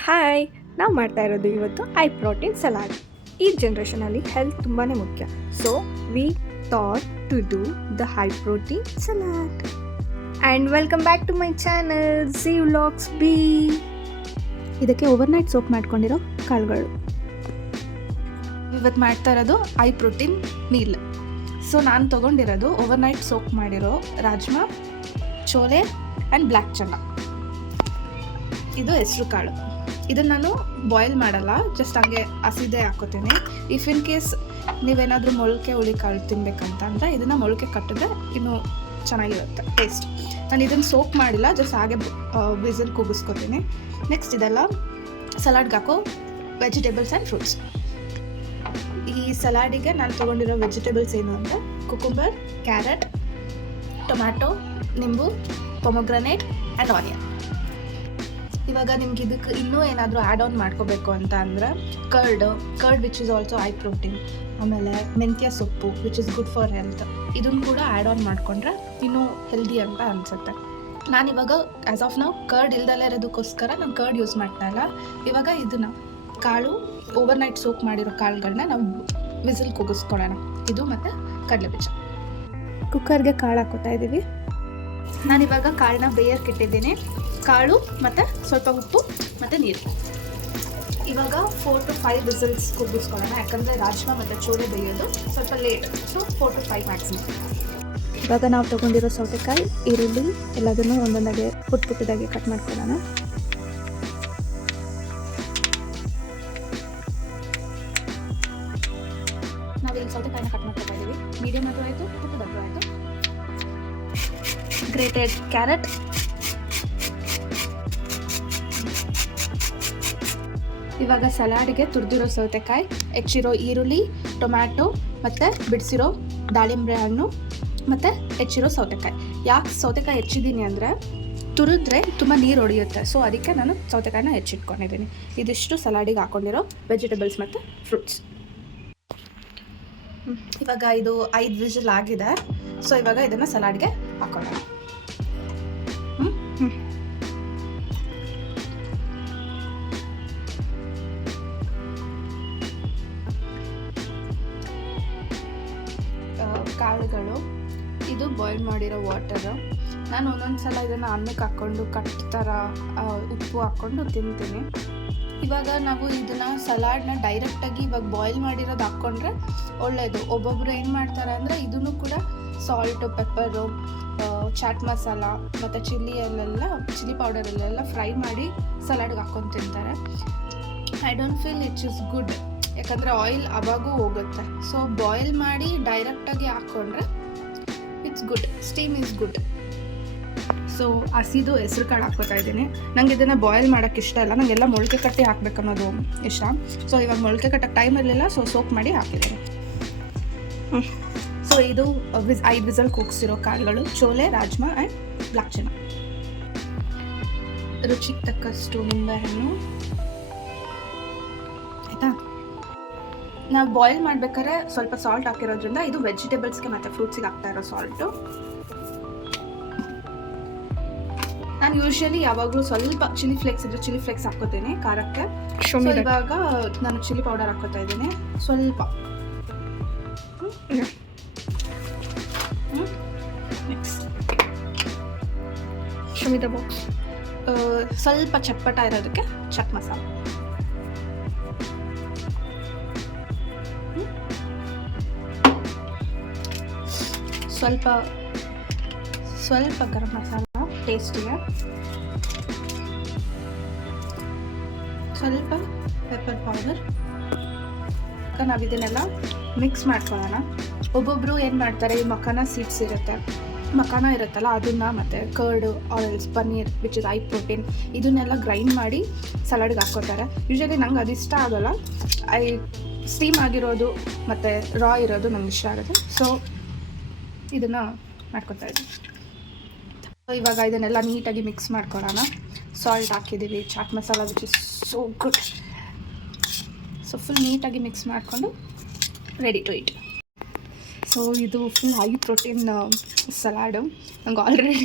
Hi, ನಾವು ಮಾಡ್ತಾ ಇರೋದು ಇವತ್ತು ಹೈ ಪ್ರೋಟೀನ್ ಸಲಾಡ್. ಈ ಜನ್ರೇಷನಲ್ಲಿ ಹೆಲ್ತ್ ತುಂಬಾ ಮುಖ್ಯ. So we thought to do the high protein salad. And welcome back to my channel Z vlogs B. ಇದಕ್ಕೆ ಓವರ್ನೈಟ್ ಸೋಪ್ ಮಾಡ್ಕೊಂಡಿರೋ ಕಾಳುಗಳು. ಇವತ್ತು ಮಾಡ್ತಾ ಇರೋದು ಹೈ ಪ್ರೋಟೀನ್ ಮೀಲ್. ಸೊ ನಾನು ತೊಗೊಂಡಿರೋದು ಓವರ್ನೈಟ್ ಸೋಪ್ ಮಾಡಿರೋ ರಾಜ್ಮಾ, ಚೋಲೆ ಆ್ಯಂಡ್ ಬ್ಲ್ಯಾಕ್ ಚನ್ನ. ಇದು ಹೆಸರು ಕಾಳು. ಇದನ್ನು ನಾನು ಬಾಯ್ಲ್ ಮಾಡಲ್ಲ, ಜಸ್ಟ್ ಹಂಗೆ ಹಸಿದೆ ಹಾಕೋತೀನಿ. ಇಫ್ ಇನ್ ಕೇಸ್ ನೀವೇನಾದರೂ ಮೊಳಕೆ ಹುಳಿ ಕಾಳು ತಿನ್ನಬೇಕಂತ ಅಂದರೆ ಇದನ್ನು ಮೊಳಕೆ ಕಟ್ಟಿದ್ರೆ ಇನ್ನೂ ಚೆನ್ನಾಗಿರುತ್ತೆ ಟೇಸ್ಟ್. ನಾನು ಇದನ್ನು ಸೋಪ್ ಮಾಡಿಲ್ಲ, ಜಸ್ಟ್ ಹಾಗೆ ವಿಸಿಲ್ ಕೂಗಿಸ್ಕೊತೀನಿ. ನೆಕ್ಸ್ಟ್ ಇದೆಲ್ಲ ಸಲಾಡ್ಗೆ ಹಾಕೋ ವೆಜಿಟೇಬಲ್ಸ್ ಆ್ಯಂಡ್ ಫ್ರೂಟ್ಸ್. ಈ ಸಲಾಡಿಗೆ ನಾನು ತೊಗೊಂಡಿರೋ ವೆಜಿಟೇಬಲ್ಸ್ ಏನು ಅಂದರೆ ಕುಕುಂಬರ್, ಕ್ಯಾರೆಟ್, ಟೊಮ್ಯಾಟೊ, ನಿಂಬು, ಪೊಮೊಗ್ರನೇಟ್ ಆ್ಯಂಡ್ ಆನಿಯನ್. ಇವಾಗ ನಿಮ್ಗೆ ಇದಕ್ಕೆ ಇನ್ನೂ ಏನಾದರೂ ಆ್ಯಡ್ ಆನ್ ಮಾಡ್ಕೋಬೇಕು ಅಂತ ಅಂದರೆ curd which is also high protein, ಆಮೇಲೆ ಮೆಂತ್ಯ ಸೊಪ್ಪು which is good for health, ಇದನ್ನು ಕೂಡ ಆ್ಯಡ್ ಆನ್ ಮಾಡಿಕೊಂಡ್ರೆ ಇನ್ನೂ ಹೆಲ್ದಿ ಅಂತ ಅನಿಸುತ್ತೆ. ನಾನಿವಾಗ ಆ್ಯಸ್ ಆಫ್ ನಾವು ಕರ್ಡ್ ಇಲ್ದಲ್ಲೇ ಇರೋದಕ್ಕೋಸ್ಕರ ನಾನು ಕರ್ಡ್ ಯೂಸ್ ಮಾಡ್ತಾ ಇಲ್ಲ. ಇವಾಗ ಇದನ್ನು ಕಾಳು ಓವರ್ನೈಟ್ ಸೋಪ್ ಮಾಡಿರೋ ಕಾಳುಗಳನ್ನ ನಾವು ವಿಸಿಲ್ ಕೂಗಿಸ್ಕೊಳ್ಳೋಣ. ಇದು ಮತ್ತು ಕಡಲೆಬೀಜ. ಕುಕ್ಕರ್ಗೆ ಕಾಳು ಹಾಕೋತಾ ಇದ್ದೀವಿ. ನಾನಿವಾಗ ಕಾಳನ್ನ ಬೇಯರ್ಕಿಟ್ಟಿದ್ದೀನಿ. ಕಾಳು ಮತ್ತು ಸ್ವಲ್ಪ ಉಪ್ಪು ಮತ್ತು ನೀರು. ಇವಾಗ 4 to 5 ವಿಸಿಲ್ಸ್ ಕೂಗಿಸ್ಕೊಳ್ಳೋಣ, ಯಾಕಂದರೆ ರಾಜ್ಮಾ ಮತ್ತು ಚೋಲೆ ಬೇಯೋದು ಸ್ವಲ್ಪ ಲೇಟ್. So 4 to 5 maximum. ಇವಾಗ ನಾವು ತೊಗೊಂಡಿರೋ ಸೌತೆಕಾಯಿ, ಈರುಳ್ಳಿ ಎಲ್ಲದನ್ನು ಒಂದೊಂದಾಗೆ ಪುಟ್ಟದಾಗಿ ಕಟ್ ಮಾಡ್ಕೊಳ್ಳೋಣ. ನಾವಿಲ್ಲಿ ಸೌತೆಕಾಯಿನ ಕಟ್ ಮಾಡ್ಕೊತಾ ಇದ್ದೀವಿ. ಮೀಡಿಯಮ್ ಆದರೂ ಆಯಿತು, ಪುಟ್ಟದಾದರೂ ಆಯಿತು. ಗ್ರೇಟೆಡ್ ಕ್ಯಾರೆಟ್, ಇವಾಗ ಸಲಾಡಿಗೆ ತುರಿದಿರೋ ಸೌತೆಕಾಯಿ, ಹೆಚ್ಚಿರೋ ಈರುಳ್ಳಿ, ಟೊಮ್ಯಾಟೊ ಮತ್ತು ಬಿಡಿಸಿರೋ ದಾಳಿಂಬೆ ಹಣ್ಣು ಮತ್ತು ಹೆಚ್ಚಿರೋ ಸೌತೆಕಾಯಿ. ಯಾಕೆ ಸೌತೆಕಾಯಿ ಹೆಚ್ಚಿದ್ದೀನಿ ಅಂದರೆ ತುರಿದ್ರೆ ತುಂಬ ನೀರು ಹೊಡೆಯುತ್ತೆ. ಸೊ ಅದಕ್ಕೆ ನಾನು ಸೌತೆಕಾಯಿನ ಹೆಚ್ಚಿಟ್ಕೊಂಡಿದ್ದೀನಿ. ಇದಿಷ್ಟು ಸಲಾಡಿಗೆ ಹಾಕ್ಕೊಂಡಿರೋ ವೆಜಿಟೇಬಲ್ಸ್ ಮತ್ತು ಫ್ರೂಟ್ಸ್. ಇವಾಗ ಇದು 5 ವಿಸಿಲ್ ಆಗಿದೆ. ಸೊ ಇವಾಗ ಇದನ್ನು ಸಲಾಡ್ಗೆ ಹಾಕೊಳ್ಳೋಣ. ಕಾಳುಗಳು, ಇದು ಬಾಯ್ಲ್ ಮಾಡಿರೋ ವಾಟರು. ನಾನು ಒಂದೊಂದು ಸಲ ಇದನ್ನು ಅನ್ನಕ್ಕೆ ಹಾಕ್ಕೊಂಡು ಕಟ್ ಥರ ಉಪ್ಪು ಹಾಕ್ಕೊಂಡು ತಿಂತೀನಿ. ಇವಾಗ ನಾವು ಇದನ್ನು ಸಲಾಡ್ನ ಡೈರೆಕ್ಟಾಗಿ ಇವಾಗ ಬಾಯ್ಲ್ ಮಾಡಿರೋದು ಹಾಕ್ಕೊಂಡ್ರೆ ಒಳ್ಳೆಯದು. ಒಬ್ಬೊಬ್ಬರು ಏನು ಮಾಡ್ತಾರೆ ಅಂದರೆ ಇದನ್ನು ಕೂಡ ಸಾಲ್ಟು, ಪೆಪ್ಪರು, ಚಾಟ್ ಮಸಾಲ ಮತ್ತು ಚಿಲ್ಲಿ ಪೌಡರಲ್ಲೆಲ್ಲ ಫ್ರೈ ಮಾಡಿ ಸಲಾಡ್ಗೆ ಹಾಕ್ಕೊಂಡು ತಿಂತಾರೆ. I don't feel it's is good, ಯಾಕಂದರೆ ಆಯಿಲ್ ಅವಾಗೂ ಹೋಗುತ್ತೆ. ಸೊ ಬಾಯ್ಲ್ ಮಾಡಿ ಡೈರೆಕ್ಟಾಗಿ ಹಾಕ್ಕೊಂಡ್ರೆ it's good, steam is good. So ಹಸಿದು ಹೆಸ್ರು ಕಾಳು ಹಾಕ್ಕೋತಾ ಇದ್ದೀನಿ. ನಂಗೆ ಇದನ್ನು ಬಾಯ್ಲ್ ಮಾಡೋಕ್ಕೆ ಇಷ್ಟ ಇಲ್ಲ, ನನಗೆಲ್ಲ ಮೊಳಕೆ ಕಟ್ಟಿ ಹಾಕ್ಬೇಕು ಅನ್ನೋದು ಇಷ್ಟ. ಸೊ ಇವಾಗ ಮೊಳಕೆ ಕಟ್ಟೋಕ್ಕೆ ಟೈಮ್ ಇರಲಿಲ್ಲ, ಸೊ ಸೋಪ್ ಮಾಡಿ ಹಾಕಿದ್ದೀನಿ. ಸೊ ಇದು 5 ವಿಸಲ್ ಕೂಗಿಸಿರೋ ಕಾಳುಗಳು, ಚೋಲೆ, ರಾಜ್ಮಾ ಆ್ಯಂಡ್ ಬ್ಲ್ಯಾಕ್ ಚನ್ನ. ರುಚಿಗೆ ತಕ್ಕಷ್ಟು ನಿಂಬೆಹಣ್ಣು. ಆಯಿತಾ? ನಾವು ಬಾಯ್ಲ್ ಮಾಡ್ಬೇಕಾದ್ರೆ ಸ್ವಲ್ಪ ಸಾಲ್ಟ್ ಹಾಕಿರೋದ್ರಿಂದ ಇದು ವೆಜಿಟೇಬಲ್ಸ್ಗೆ ಮತ್ತು ಫ್ರೂಟ್ಸಿಗೆ ಹಾಕ್ತಾ ಇರೋ ಸಾಲ್ಟು. ನಾನು ಯೂಶ್ವಲಿ ಯಾವಾಗಲೂ ಸ್ವಲ್ಪ ಚಿಲ್ಲಿ ಫ್ಲೇಕ್ಸ್ ಇದ್ರೆ ಚಿಲ್ಲಿ ಫ್ಲೇಕ್ಸ್ ಹಾಕ್ಕೋತೀನಿ ಖಾರಕ್ಕೆ. ಸೊ ಇವಾಗ ನಾನು ಚಿಲ್ಲಿ ಪೌಡರ್ ಹಾಕ್ಕೋತಾ ಇದ್ದೀನಿ ಸ್ವಲ್ಪ. ನೆಕ್ಸ್ಟ್ ಶಮಿತಾ ಬಾಕ್ಸ್, ಸ್ವಲ್ಪ ಚಟ್ಪಟ ಇರೋದಕ್ಕೆ ಚಾಟ್ ಮಸಾಲ. ಸ್ವಲ್ಪ ಗರಂ ಮಸಾಲ ಟೇಸ್ಟಿಗೆ, ಸ್ವಲ್ಪ ಪೆಪ್ಪರ್ ಪೌಡರ್. ನಾವು ಇದನ್ನೆಲ್ಲ ಮಿಕ್ಸ್ ಮಾಡ್ಕೊಳ್ಳೋಣ. ಒಬ್ಬೊಬ್ಬರು ಏನು ಮಾಡ್ತಾರೆ, ಈ ಮಖಾನ ಸೀಡ್ಸ್ ಇರುತ್ತಲ್ಲ ಅದನ್ನು, ಮತ್ತು curd, oils, paneer which is high protein, ಇದನ್ನೆಲ್ಲ ಗ್ರೈಂಡ್ ಮಾಡಿ ಸಲಾಡ್ಗೆ ಹಾಕ್ಕೋತಾರೆ. ಯೂಶ್ವಲಿ ನಂಗೆ ಅದು ಇಷ್ಟ ಆಗೋಲ್ಲ. ಸ್ಟೀಮ್ ಆಗಿರೋದು ಮತ್ತು ರಾ ಇರೋದು ನಂಗೆ ಇಷ್ಟ ಆಗುತ್ತೆ. ಸೊ ಇದನ್ನು ಮಾಡ್ಕೊತಾ ಇದ್ದೀನಿ. ಇವಾಗ ಇದನ್ನೆಲ್ಲ ನೀಟಾಗಿ ಮಿಕ್ಸ್ ಮಾಡ್ಕೊಳ್ಳೋಣ. ಸಾಲ್ಟ್ ಹಾಕಿದ್ದೀವಿ, chaat masala which is so good. So full ನೀಟಾಗಿ ಮಿಕ್ಸ್ ಮಾಡಿಕೊಂಡು ರೆಡಿ ಟು ಈಟ್. ಸೊ ಇದು ಫುಲ್ ಹೈ ಪ್ರೋಟೀನ್ ಸಲಾಡು. ನಂಗೆ ಆಲ್ರೆಡಿ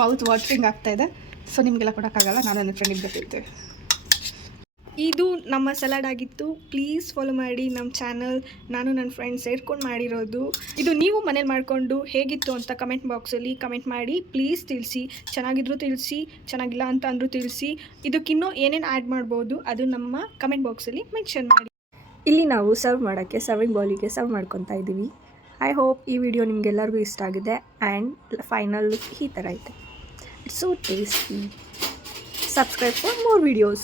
ಮೌತ್ ವಾಟ್ರಿಂಗ್ ಆಗ್ತಾಯಿದೆ. ಸೊ ನಿಮಗೆಲ್ಲ ಕೊಡೋಕ್ಕಾಗಲ್ಲ, ನಾನು ನನ್ನ ಫ್ರೆಂಡಿಗೆ ಗೊತ್ತಿರ್ತೀವಿ. ಇದು ನಮ್ಮ ಸಲಾಡ್ ಆಗಿತ್ತು. ಪ್ಲೀಸ್ ಫಾಲೋ ಮಾಡಿ ನಮ್ಮ ಚಾನಲ್. ನಾನು ನನ್ನ ಫ್ರೆಂಡ್ಸ್ ಸೇರ್ಕೊಂಡು ಮಾಡಿರೋದು. ಇದು ನೀವು ಮನೇಲಿ ಮಾಡಿಕೊಂಡು ಹೇಗಿತ್ತು ಅಂತ ಕಮೆಂಟ್ ಬಾಕ್ಸಲ್ಲಿ ಕಮೆಂಟ್ ಮಾಡಿ ಪ್ಲೀಸ್ ತಿಳಿಸಿ. ಚೆನ್ನಾಗಿದ್ರು ತಿಳಿಸಿ, ಚೆನ್ನಾಗಿಲ್ಲ ಅಂತ ಅಂದರೂ ತಿಳಿಸಿ. ಇದಕ್ಕಿನ್ನೂ ಏನೇನು ಆ್ಯಡ್ ಮಾಡ್ಬೋದು ಅದು ನಮ್ಮ ಕಮೆಂಟ್ ಬಾಕ್ಸಲ್ಲಿ ಮೆನ್ಷನ್ ಮಾಡಿ. ಇಲ್ಲಿ ನಾವು ಸರ್ವ್ ಮಾಡೋಕ್ಕೆ ಸರ್ವಿಂಗ್ ಬೌಲಿಗೆ ಸರ್ವ್ ಮಾಡ್ಕೊತಾ ಇದ್ದೀವಿ. ಐ ಹೋಪ್ ಈ ವಿಡಿಯೋ ನಿಮಗೆಲ್ಲರಿಗೂ ಇಷ್ಟ ಆಗಿದೆ. ಆ್ಯಂಡ್ ಫೈನಲ್ ಲುಕ್ ಈ ಥರ ಐತೆ. It's so tasty. Subscribe for more videos.